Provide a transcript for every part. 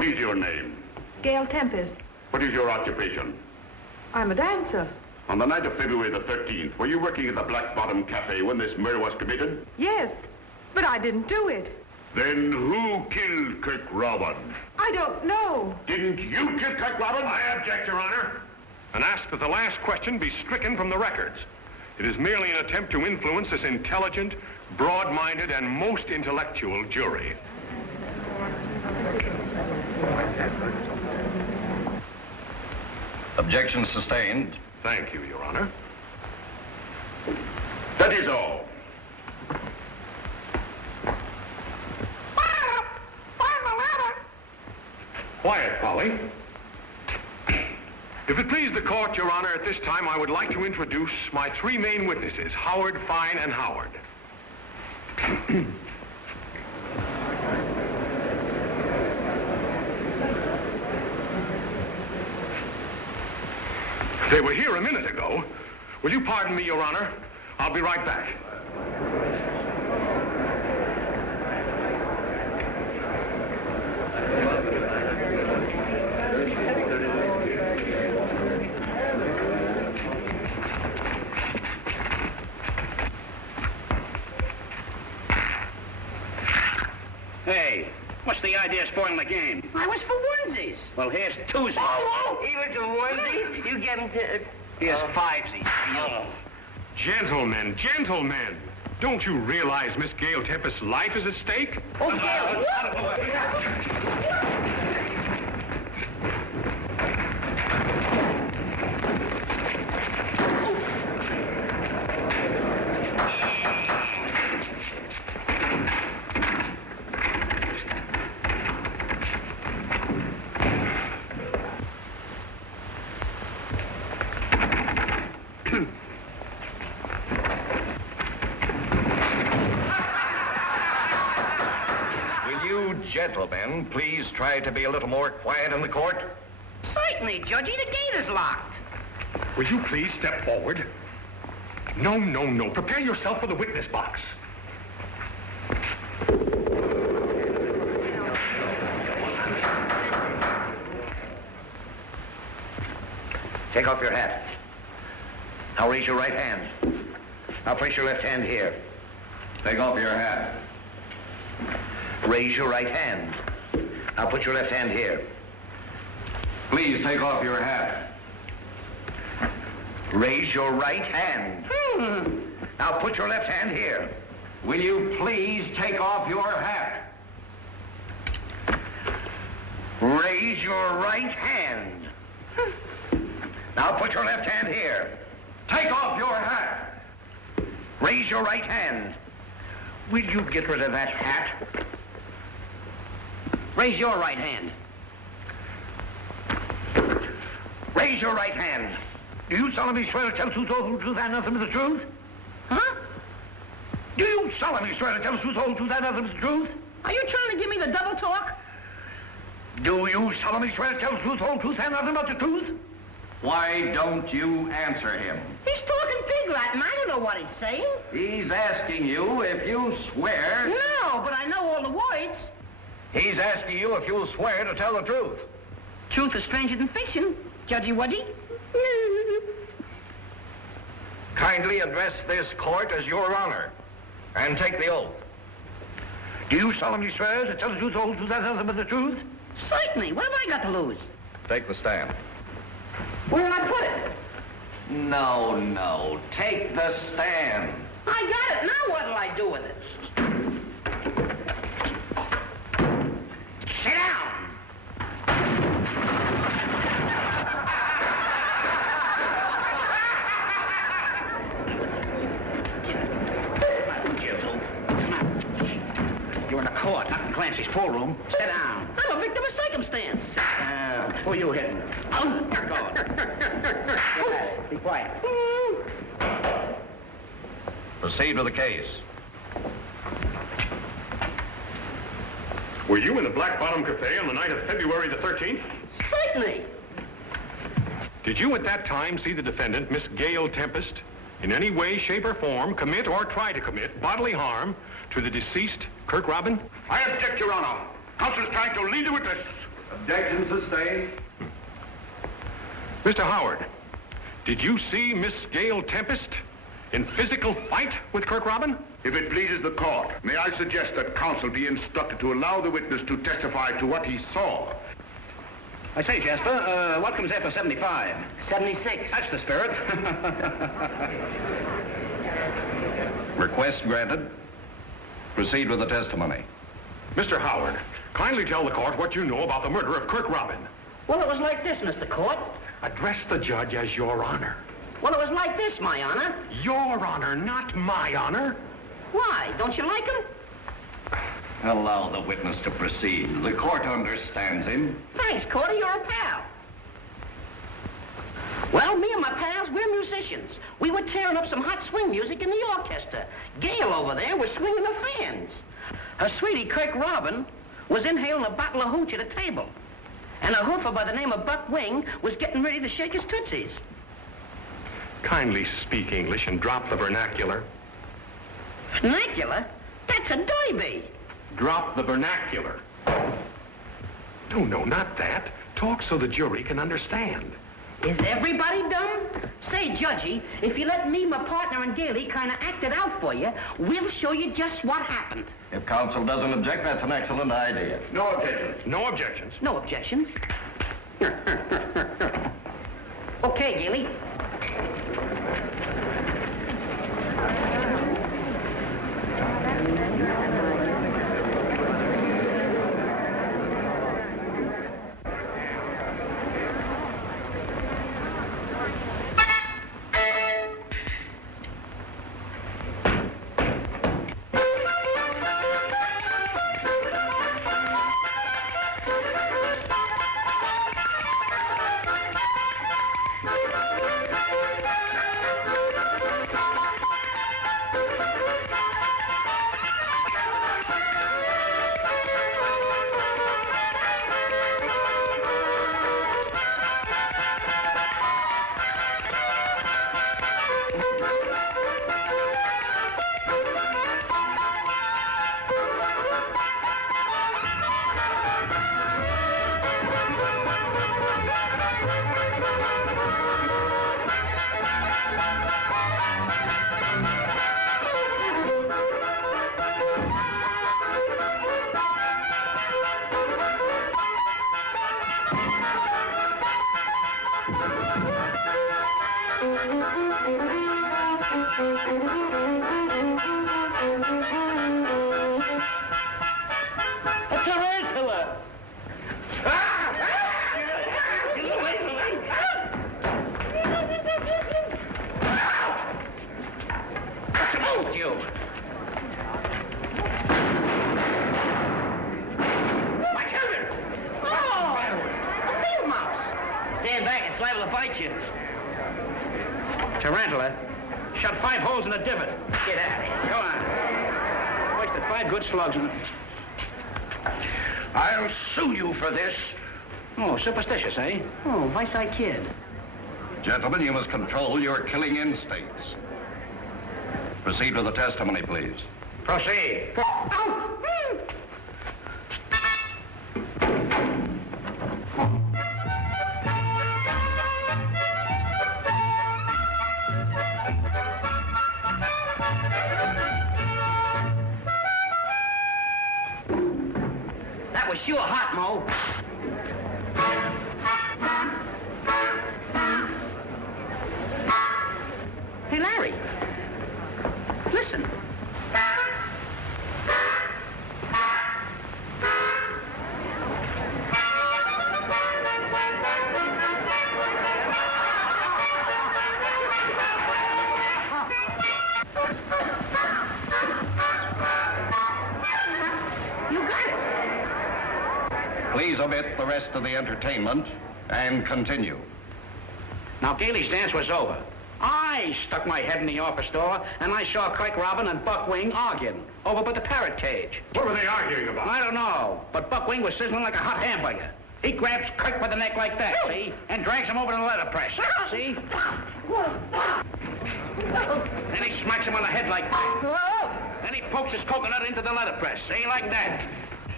What is your name? Gail Tempest. What is your occupation? I'm a dancer. On the night of February the 13th, were you working at the Black Bottom Cafe when this murder was committed? Yes, but I didn't do it. Then who killed Kirk Robin? I don't know. Didn't you kill Kirk Robin? I object, Your Honor, and ask that the last question be stricken from the records. It is merely an attempt to influence this intelligent, broad-minded, and most intellectual jury. Objection sustained. Thank you, Your Honor. That is all. Quiet, Polly. If it please the court, Your Honor, at this time I would like to introduce my three main witnesses, Howard, Fine, and Howard. They were here a minute ago. Will you pardon me, Your Honor? I'll be right back. Hey, what's the idea of spoiling the game? I was for onesies. Well, here's twosies. Oh, he was for onesies? You get him to... Here's fivesies. Gentlemen, gentlemen, don't you realize Miss Gail Tempest's life is at stake? Oh, Gail. Gentlemen, please try to be a little more quiet in the court. Certainly, Judgy. The gate is locked. Will you please step forward? No, no, no. Prepare yourself for the witness box. Take off your hat. Now raise your right hand. Now place your left hand here. Take off your hat. Raise your right hand. Now put your left hand here. Please take off your hat. Raise your right hand. Now put your left hand here. Will you please take off your hat? Raise your right hand. Now put your left hand here. Take off your hat. Raise your right hand. Will you get rid of that hat? Raise your right hand. Raise your right hand. Do you solemnly swear to tell the truth, the whole truth, and nothing but the truth? Huh? Do you solemnly swear to tell the truth, the whole truth, and nothing but the truth? Are you trying to give me the double talk? Do you solemnly swear to tell the truth, the whole truth, and nothing but the truth? Why don't you answer him? He's talking pig Latin. I don't know what he's saying. He's asking you if you swear... No, but I know all the words. He's asking you if you'll swear to tell the truth. Truth is stranger than fiction, Judgy Wudgy. Kindly address this court as Your Honor, and take the oath. Do you solemnly swear to tell the truth, the whole truth, and nothing but the truth? Certainly. What have I got to lose? Take the stand. Where did I put it? No, no. Take the stand. I got it. Now what'll I do with it? Sit down. You're in a court, not in Clancy's pool room. Sit down. I'm a victim of circumstance. Who are you hitting? Oh, you're gone. Be quiet. Proceed with the case. Were you in the Black Bottom Cafe on the night of February the 13th? Certainly. Did you at that time see the defendant, Miss Gail Tempest, in any way, shape, or form commit or try to commit bodily harm to the deceased Kirk Robin? I object, Your Honor. Counsel is trying to lead the witness. Objection sustained. Mr. Howard, did you see Miss Gail Tempest in physical fight with Kirk Robin? If it pleases the court, may I suggest that counsel be instructed to allow the witness to testify to what he saw? I say, Jasper, what comes after 75? 76. That's the spirit. Request granted. Proceed with the testimony. Mr. Howard, kindly tell the court what you know about the murder of Kirk Robin. Well, it was like this, Mr. Court. Address the judge as Your Honor. Well, it was like this, my honor. Your Honor, not my honor. Why? Don't you like him? Allow the witness to proceed. The court understands him. Thanks, Cordy. You're a pal. Well, me and my pals, we're musicians. We were tearing up some hot swing music in the orchestra. Gail over there was swinging the fans. Her sweetie, Kirk Robin, was inhaling a bottle of hooch at a table. And a hoofer by the name of Buck Wing was getting ready to shake his tootsies. Kindly speak English and drop the vernacular. Vernacular? That's a derby. Drop the vernacular. No, not that. Talk so the jury can understand. Is everybody dumb? Say, Judgy, if you let me, my partner, and Gailey kind of act it out for you, we'll show you just what happened. If counsel doesn't object, that's an excellent idea. No objections. No objections. No objections. Okay, Gailey. Tarantula shot 5 holes in the divot. Get out of here. Go on. Wasted 5 good slugs in it. I'll sue you for this. Oh, superstitious, eh? Oh, Vice Kid. Gentlemen, you must control your killing instincts. Proceed with the testimony, please. Proceed. Oh! That was sure hot, Moe. Hey, Larry. Listen. You got it. Please omit the rest of the entertainment and continue. Now, Gailey's dance was over. I stuck my head in the office door, and I saw Kirk Robin and Buck Wing arguing over by the parrot cage. What were they arguing about? I don't know, but Buck Wing was sizzling like a hot hamburger. He grabs Kirk by the neck like that, see? And drags him over to the letterpress, see? Then he smacks him on the head like that. Then he pokes his coconut into the letterpress, see? Like that.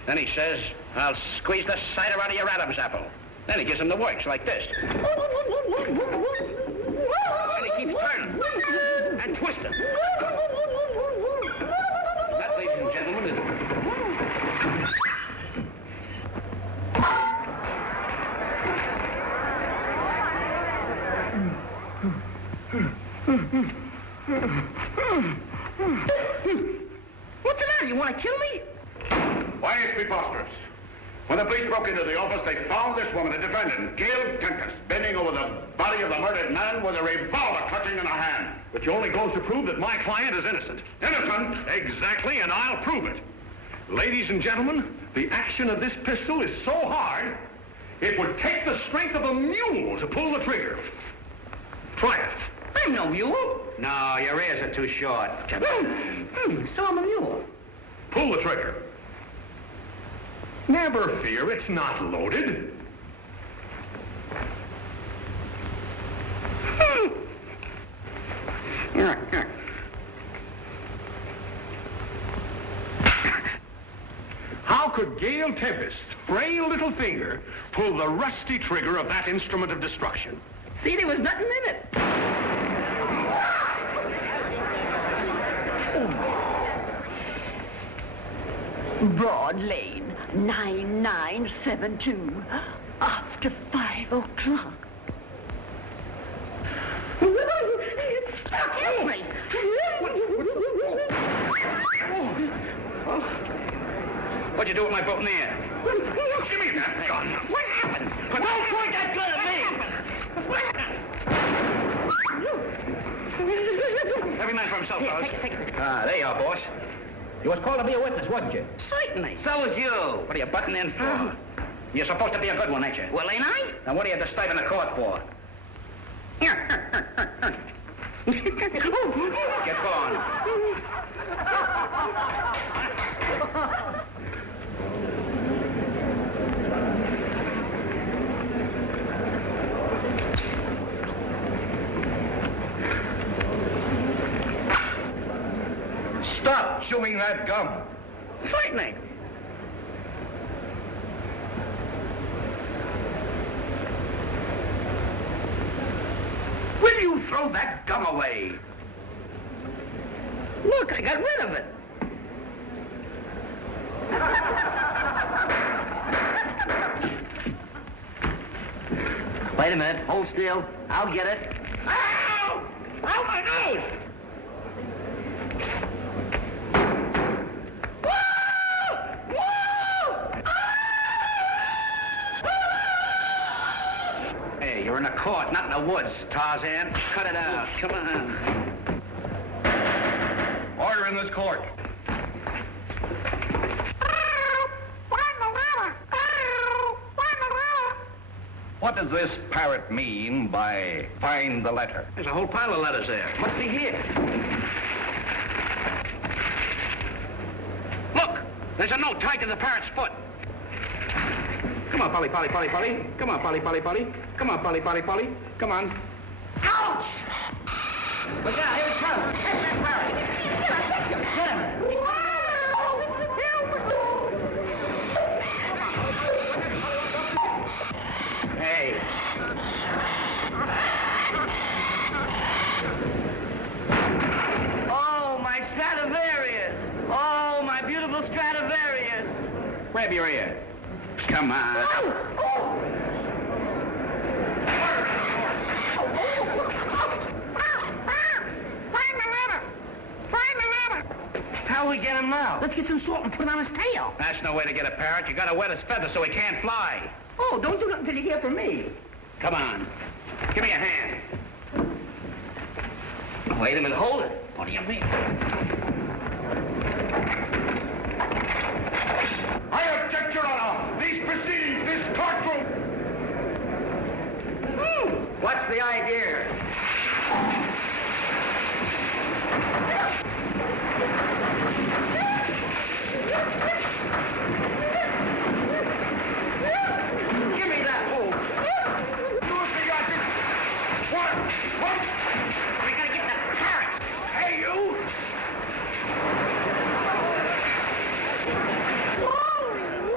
Then he says, I'll squeeze the cider out of your Adam's apple. Then he gives him the works like this. And he keeps turning and twisting. That, ladies and gentlemen, is... What's the matter? You want to kill me? Why, it's preposterous. When the police broke into the office, they found this woman, the defendant, Gail Tempest, bending over the body of the murdered man with a revolver clutching in her hand. Which only goes to prove that my client is innocent. Innocent? Exactly, and I'll prove it. Ladies and gentlemen, the action of this pistol is so hard, it would take the strength of a mule to pull the trigger. Try it. I'm no mule. No, your ears are too short. So I'm a mule. Pull the trigger. Never fear, it's not loaded. How could Gail Tempest's frail little finger pull the rusty trigger of that instrument of destruction? See, there was nothing in it. Broad Lane, 9972, after 5 o'clock. Excuse me. What'd you do with my boutonniere? Give me that gun. What happened? But don't point that gun at me! Every man for himself, fellas. Take it. Ah, there you are, boss. You was called to be a witness, wasn't you? Certainly. So was you. What are you butting in for? You're supposed to be a good one, ain't you? Well, ain't I? Now, what are you disturbing the court for? Get going. Stop chewing that gum. Certainly. Will you throw that gum away? Look, I got rid of it. Wait a minute. Hold still. I'll get it. Ow! Ow, my nose! Hey, you're in the court, not in the woods, Tarzan. Cut it out. Come on. Order in this court. What does this parrot mean by find the letter? There's a whole pile of letters there. Must be here. Look! There's a note tied to the parrot's foot. Come on, Polly, Polly, Polly, Polly. Come on, Polly, Polly, Polly. Come on, Polly, Polly, Polly. Come on. Ouch! Look out, here it comes. Catch that parrot. Get him. Hey. Oh, my Stradivarius. Oh, my beautiful Stradivarius. Grab your ear. Come on. How we get him now? Let's get some salt and put it on his tail. That's no way to get a parrot. You gotta wet his feathers so he can't fly. Oh, don't do nothing until you hear from me. Come on. Give me a hand. Wait a minute, hold it. What do you mean? I object, Your Honor. These proceedings, this courtroom. What's the idea? Give me that hole. What? We gotta get the parrot. Hey, you!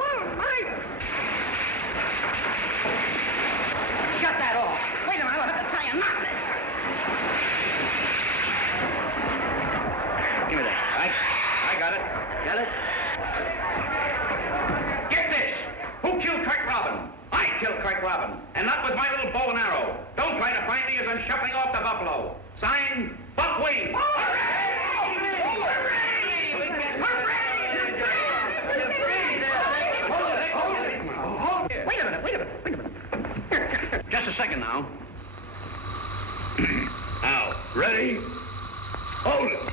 rifle, bow and arrow. Don't try to find me as I'm shuffling off the buffalo. Signed, Buck Wing. Wait a minute. Just a second now. Now, ready? Hold it.